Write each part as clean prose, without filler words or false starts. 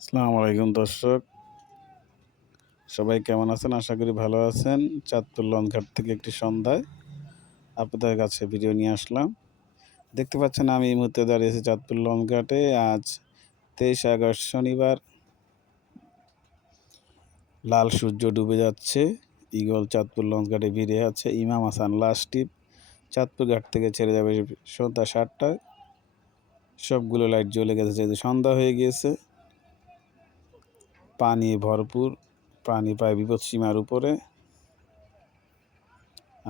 আসসালামু আলাইকুম দর্শক, সবাই কেমন আছেন? আশা করি ভালো আছেন। চাঁদপুর লঞ্চঘাট থেকে একটি সন্ধ্যায় আপনাদের কাছে ভিডিও নিয়ে আসলাম। দেখতে পাচ্ছেন আমি এই মুহূর্তে দাঁড়িয়ে আছি চাঁদপুর লঞ্চঘাটে। আজ 23 আগস্ট শনিবার। লাল সূর্য ডুবে যাচ্ছে। ঈগল চাঁদপুর লঞ্চঘাটে ভিড়ে আছে। ইমাম হাসান লাস্ট ট্রিপ চাঁদপুর ঘাট থেকে ছেড়ে যাবে সন্ধ্যা 7টায়। সবগুলো লাইট জ্বলে গেছে যেহেতু সন্ধ্যা হয়ে গিয়েছে। পানি ভরপুর, পানি প্রায় বিপদসীমার উপরে।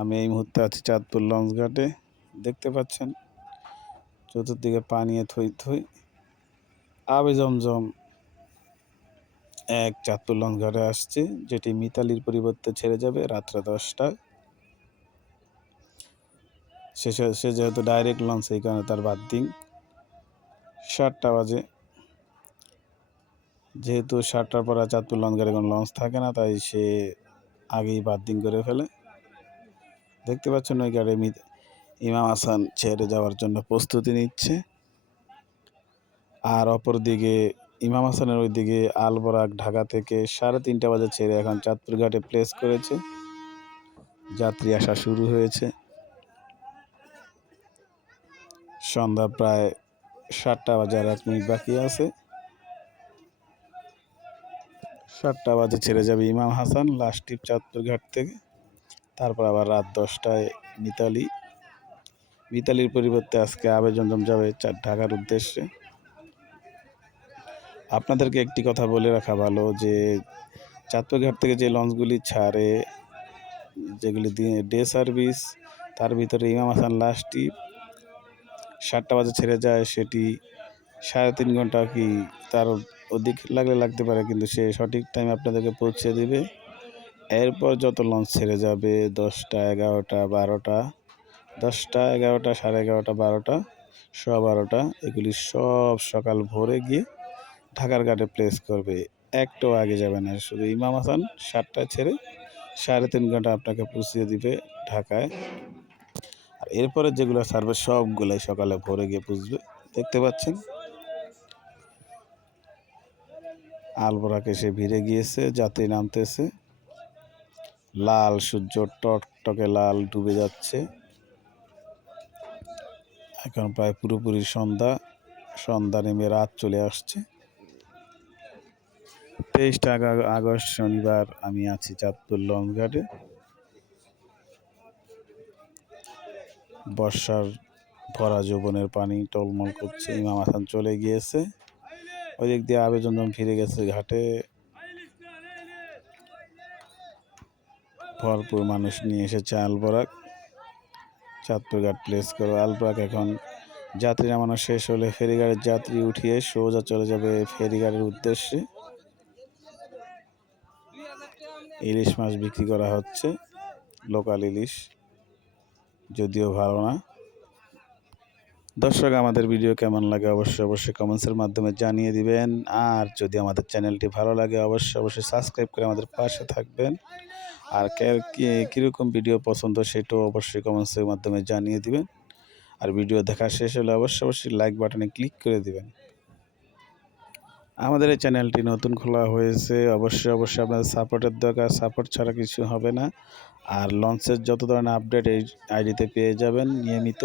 আমি এই মুহূর্তে আছি চাঁদপুর লঞ্চঘাটে। দেখতে পাচ্ছেন চতুর্দিকে পানি থই থই। আবে জমজম এক চাঁদপুর লঞ্চঘাটে আসছে, যেটি মিতালির পরিবর্তে ছেড়ে যাবে রাত্রে 10টায়। সে যেহেতু ডাইরেক্ট লঞ্চ, এই কারণে তার বার্থিং 7টা বাজে। যেহেতু 7টার পর আর চাঁদপুর লঞ্চঘাটে কোনো লঞ্চ থাকে না, তাই সে আগেই বার্থিং করে ফেলে। দেখতে পাচ্ছেন ওই গাড়ি ইমাম হাসান ছেড়ে যাওয়ার জন্য প্রস্তুতি নিচ্ছে। আর অপরদিকে ইমাম হাসানের ওইদিকে আলবরাক ঢাকা থেকে 3:30 বাজে ছেড়ে এখন চাঁদপুর ঘাটে প্লেস করেছে। যাত্রী আসা শুরু হয়েছে। সন্ধ্যা প্রায় 7টা বাজে আর 1 মিনিট বাকি আছে। 7টা বাজে ছেড়ে যাবে ইমাম হাসান লাস্ট ট্রিপ চাঁদপুর ঘাট থেকে। তারপর আবার রাত 10টায় মিতালির পরিবর্তে আজকে আবে জমজম যাবে ঢাকার উদ্দেশ্যে। আপনাদেরকে একটি কথা বলে রাখা ভালো যে চাঁদপুর ঘাট থেকে যে লঞ্চগুলি ছাড়ে, যেগুলি ডে সার্ভিস, তার ভিতরে ইমাম হাসান লাস্ট ট্রিপ 7টা বাজে ছেড়ে যায়, সেটি 3.5 ঘন্টা কি তার অধিক লাগতে পারে, কিন্তু সে সঠিক টাইম আপনাদেরকে পৌঁছে দেবে। এরপর যত লঞ্চ ছেড়ে যাবে 10টা, 11টা, 12টা, 10টা, 11টা, 11:30, 12টা, 12:15, এগুলি সব সকাল ভোরে গিয়ে ঢাকার ঘাটে প্লেস করবে। একটু আগে যাবে না। শুধু ইমাম হাসান 7টায় ছেড়ে 3.5 ঘন্টা আপনাকে পৌঁছিয়ে দিবে ঢাকায়। আর এরপরে যেগুলো ছাড়বে সবগুলাই সকালে ভোরে গিয়ে পৌঁছবে। দেখতে পাচ্ছেন আলবরাক এসে ভিড়ে গিয়েছে, যাত্রী নামতেছে। লাল সূর্য টকটকে লাল ডুবে যাচ্ছে। এখন প্রায় পুরোপুরি সন্ধ্যা নেমে রাত চলে আসছে। 23 আগস্ট শনিবার আমি আছি চাঁদপুর লঞ্চঘাটে। বর্ষার ভরা যৌবনের পানি টলমল করছে। ইমাম হাসান চলে গিয়েছে। ওই দিক দিয়ে আবে জমজম ফিরে গেছে ঘাটে। ভরপুর মানুষ নিয়ে এসেছে আলবরাক। চাঁদপুর ঘাট প্লেস করে আলবরাক এখন যাত্রী নামানো শেষ হলে ফেরিঘাটের যাত্রী উঠিয়ে সোজা চলে যাবে ফেরিঘাটের উদ্দেশ্যে। ইলিশ মাছ বিক্রি করা হচ্ছে, লোকাল ইলিশ, যদিও ভালো না। দর্শক, আমাদের ভিডিও কেমন লাগে অবশ্যই কমেন্টসের মাধ্যমে জানিয়ে দিবেন। আর যদি আমাদের চ্যানেলটি ভালো লাগে অবশ্যই সাবস্ক্রাইব করে আমাদের পাশে থাকবেন। আর কীরকম ভিডিও পছন্দ সেটাও অবশ্যই কমেন্টসের মাধ্যমে জানিয়ে দিবেন। আর ভিডিও দেখা শেষ হলে অবশ্যই লাইক বাটনে ক্লিক করে দিবেন। আমাদের এই চ্যানেলটি নতুন খোলা হয়েছে, অবশ্যই আপনাদের সাপোর্টের দরকার। সাপোর্ট ছাড়া কিছু হবে না। আর লঞ্চের যত ধরনের আপডেট এই আইডিতে পেয়ে যাবেন নিয়মিত।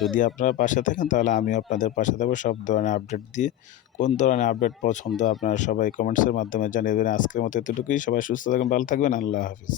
যদি আপনারা পাশে থাকেন তাহলে আমিও আপনাদের পাশে থাকবো সব ধরনের আপডেট দিয়ে। কোন ধরনের আপডেট পছন্দ আপনারা সবাই কমেন্টসের মাধ্যমে জানিয়ে দেবেন। আজকের মতো এতটুকুই। সবাই সুস্থ থাকবেন, ভালো থাকবেন। আল্লাহ হাফিজ।